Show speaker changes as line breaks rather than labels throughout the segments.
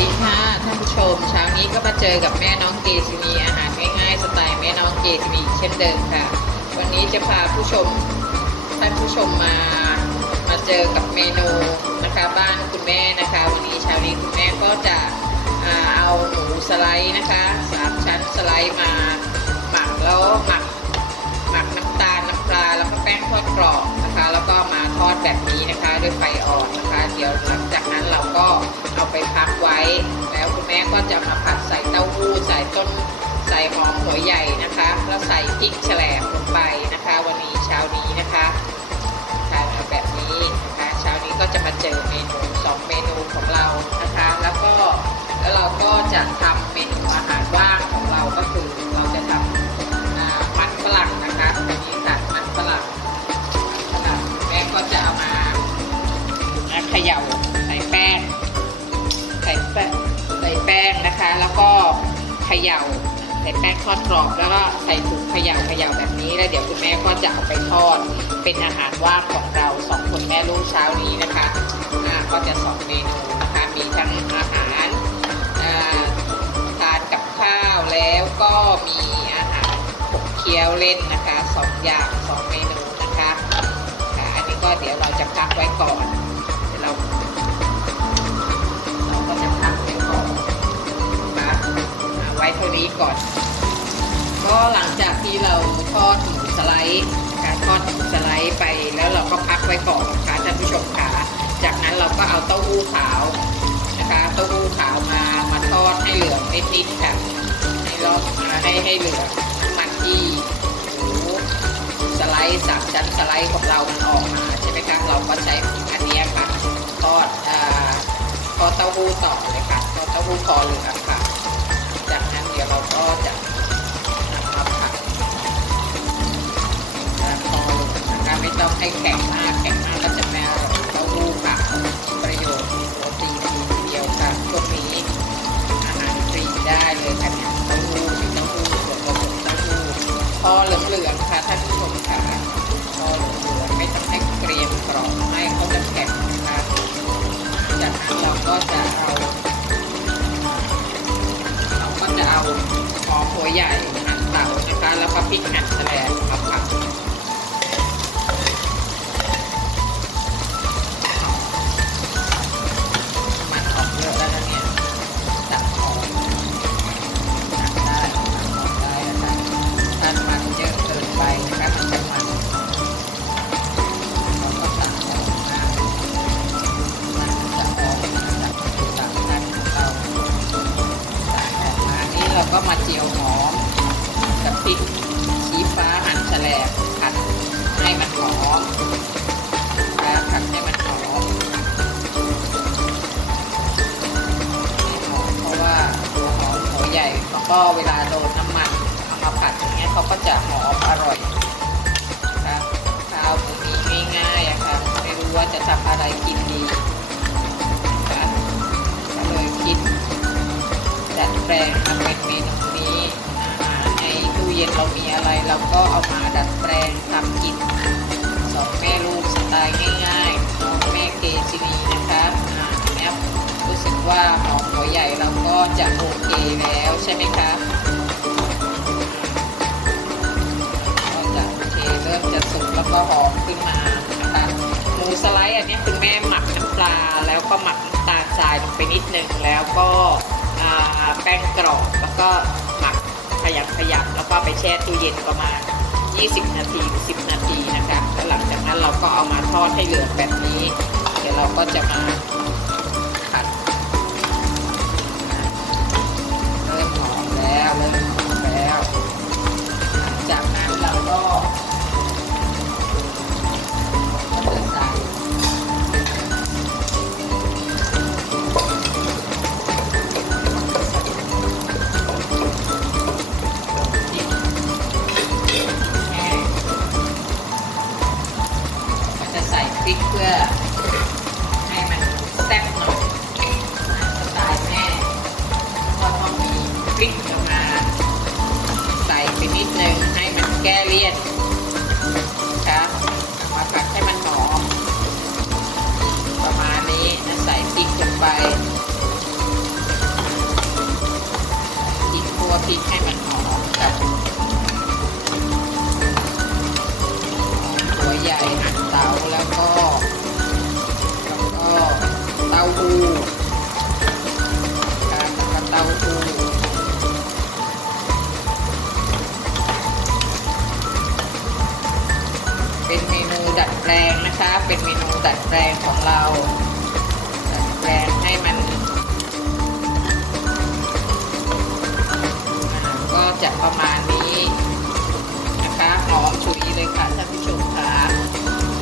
ดีค่ะท่านผู้ชมเช้านี้ก็มาเจอกับแม่น้องเกซินีอาหารง่ายๆสไตล์แม่น้องเกซินีเช่นเดิมค่ะ วันนี้จะพาผู้ชมท่านผู้ชมมามาเจอกับเมนูนะคะบ้านคุณแม่นะคะ วันนี้เช้านี้คุณแม่ก็จะเอาหมูสไลด์นะคะสามชั้นสไลด์มาหมักแล้วหมักหมักน้ำตาลน้ำปลาแล้วก็แป้งทอดกรอบ นะคะ แล้วก็มาทอดแบบนี้นะคะด้วยไฟอ่อนนะคะ เดี๋ยวหลังจากนั้นเราก็เอาไปพักไว้ แล้วคุณแม่ก็จะมาผัดใส่เต้าหู้ใส่ต้นใส่หอมหัวใหญ่นะคะ แล้วใส่พริกแฉลบลงไปนะคะ วันนี้เช้านี้นะคะทานมาแบบนี้นะคะเช้านี้ก็จะมาเจอเมนูสองเมนูของเรานะคะ แล้วก็แล้วเราก็จะทำเมนูอา ย่าใส่แป้งทอดกรอบแล้วก็ใส่ถุงเขย่าเขย่าแบบนี้ แล้วเดี๋ยวคุณแม่ก็จะเอาไปทอด เป็นอาหารว่างของเราสองคนแม่ลูกเช้านี้นะคะก็จะสองเมนูนะคะมีทั้งอาหารทานกับข้าวแล้วก็มีอาหารขบเคี้ยวเล่นนะคะสองอย่างสองเมนูนะคะค่ะอันนี้ก็เดี๋ยวเราจะพักไว้ก่อน อ่าไว้เท่านี้ก่อน ก็หลังจากที่เราทอดหมูสไลด์ การทอดหมูสไลด์ไปแล้วเราก็พักไว้ก่อนนะคะท่านผู้ชมค่ะจากนั้นเราก็เอาเต้าหู้ขาวนะคะเต้าหู้ขาวมามาทอดให้เหลืองนิดๆค่ะให้รอบให้ให้เหลืองมันที่หมูสไลด์สามชั้นสไลด์ของเรามันออกมาใช่ไหมคะเราก็ใช้อันเนี้ยค่ะทอดอ่าทอดเต้าหู้ต่อเลยค่ะทอดเต้าหู้คอเหลืองค่ะ ก็จะนำผักแล้วพอนะคะไม่ต้องให้แข็งมากแข็ง พริกชี้ฟ้าหั่นแฉลบผัดให้มันหอมแล้วผัดให้มันหอมให้หอมเพราะว่าหัวหอมหัวใหญ่แล้วก็เวลาโดนน้ำมันเอามาผัดอย่างเงี้ยเขาก็จะหอมอร่อย มีอะไราก็เอามาดัดแปลงทำกินสองแม่ลูกสไตล์ง่ายๆน้องแม่เกจินีนะคะอ่าแอปรู้สึกว่าหอมหัวใหญ่เราก็จะโอเคแล้วใช่ไหมคะก็จะโอเคเริ่มจะสุกแล้วก็หอมขึ้นมานะคะหมูสไลด์อันนี้คุณแม่หมักน้ำปลาแล้วก็หมักน้ำตาลทรายลงไปนิดนึงแล้วก็แป้งกรอบแล้วก็ ขยับขยับแล้วก็ไปแช่ตู้เย็นประมาณ 20 นาทีหรือ10 นาทีนะคะแล้วหลังจากนั้นเราก็เอามาทอดให้เหลืองแบบนี้ เดี๋ยวเราก็จะมา พริกเพื่อให้มันแซ่บหน่อยสไตล์แม่ก็ต้องมีพริกออกมา ใส่ไปนิดนึงให้มันแก้เลี่ยนนะคะมาผัดให้มันหนอมประมาณนี้นะใส่พริกลงไปพริกคั่วพริกให้ เต้าหู้ค่ะแล้วก็เตาหู้เป็นเมนูดัดแปลงนะคะ เป็นเมนูดัดแปลงของเรา ดัดแปลงให้มัน ก็จะประมาณนี้นะคะหอมฉุยเลยค่ะท่านผู้ชมค่ะ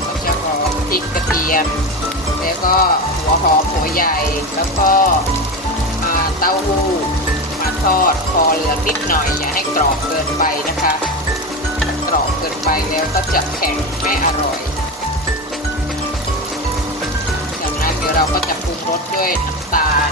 ก็จะหอมพริกกระเทียม แล้วก็หัวหอมหัวใหญ่ แล้วก็เต้าหู้มาทอดพอเหลือนิดหน่อย อย่าให้กรอบเกินไปนะคะ กรอบเกินไปแล้วก็จะแข็งไม่อร่อย จากนั้นเดี๋ยวเราก็จะปรุงรสด้วยน้ำตาล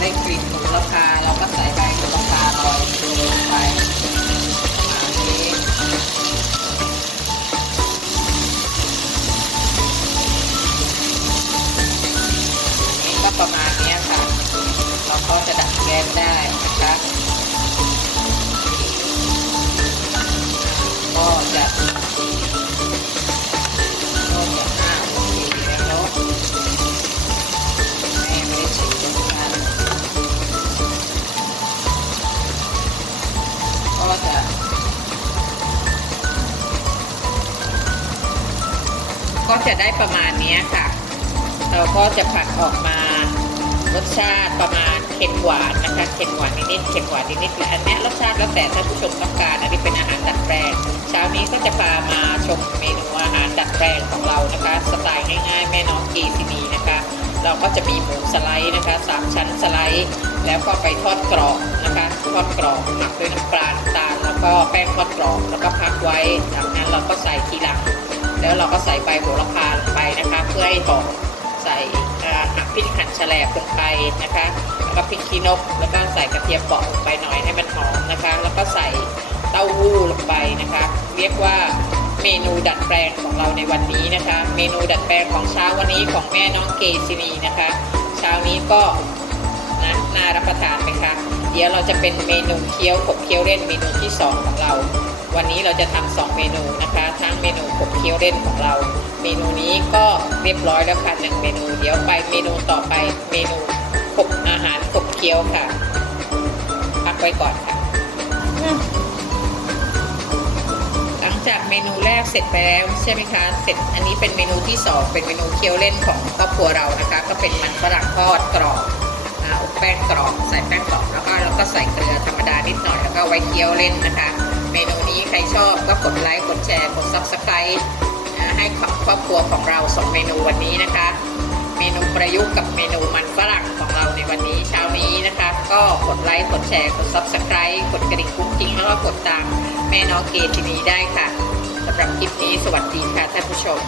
ได้กลิ่นโหระพาเราก็ใส่ใบโหระพาลอยลงไปอันนี้นี่ก็ประมาณนี้ค่ะ เราก็จะดัดแก๊สได้นะคะ ก็จะได้ประมาณนี้ค่ะ เราก็จะผัดออกมารสชาติประมาณเค็มหวานนะคะเค็มหวานนิดๆเค็มหวานนิดๆและอันนี้รสชาติแล้วแต่ท่านผู้ชมต้องการ อันนี้เป็นอาหารดัดแปลงเช้านี้ก็จะพามาชมเมนูอาหารดัดแปลงของเรานะคะ สไตล์ง่ายๆ แม่น้องกีที่นีนะคะ เราก็จะมีหมูสไลด์นะคะสามชั้นสไลด์แล้วก็ไปทอดกรอบนะคะทอดกรอบหมักด้วยน้ำปลาตาลแล้วก็แป้งทอดกรอบแล้วก็พักไว้จากนั้นเราก็ใส่ทีหลัง แล้วเราก็ใส่ใบโหระพาลงไปนะคะ เพื่อให้หอมใส่หักพริกหั่นแฉลบลงไปนะคะแล้วก็พริกขี้นกแล้วก็ใส่กระเทียมเปาะลงไปหน่อยให้มันหอมนะคะ แล้วก็ใส่เต้าหู้ลงไปนะคะ เรียกว่าเมนูดัดแปลงของเราในวันนี้นะคะ เมนูดัดแปลงของเช้าวันนี้ของแม่น้องเกซินีนะคะ เช้านี้ก็นะน่ารับประทานไหมคะ เดี๋ยวเราจะเป็นเมนูเคี้ยวขบเคี้ยวเล่นเมนูที่ 2 ของเรา วันนี้เราจะทำสองเมนูนะคะ ทั้งเมนูขบเคี้ยวเล่นของเรา เมนูนี้ก็เรียบร้อยแล้วค่ะหนึ่งเมนู เดี๋ยวไปเมนูต่อไปเมนูขบอาหารขบเคี้ยวค่ะพักไว้ก่อนค่ะหลังจากเมนูแรกเสร็จไปแล้วใช่ไหมคะ เสร็จอันนี้เป็นเมนูที่ 2 เป็นเมนูเคี้ยวเล่นของครอบครัวเรานะคะ ก็เป็นมันฝรั่งทอดกรอบอ่าอบ แป้งกรอบใส่แป้งกรอบแล้วก็แล้วก็ใส่เกลือธรรมดานิดหน่อยแล้วก็ไว้เคี้ยวเล่นนะคะ เมนูนี้ใครชอบก็กดไลค์กดแชร์กด subscribe นะให้ครอบครัวของเราสองเมนูวันนี้นะคะ เมนูประยุกต์กับเมนูมันฝรั่งของเราในวันนี้เช้านี้นะคะ ก็กดไลค์กดแชร์กด subscribe กดกระดิ่งกุ้งกิ้งแล้วก็กดตามแม่น้องเกทีนี้ได้ค่ะสำหรับคลิปนี้สวัสดีค่ะท่านผู้ชม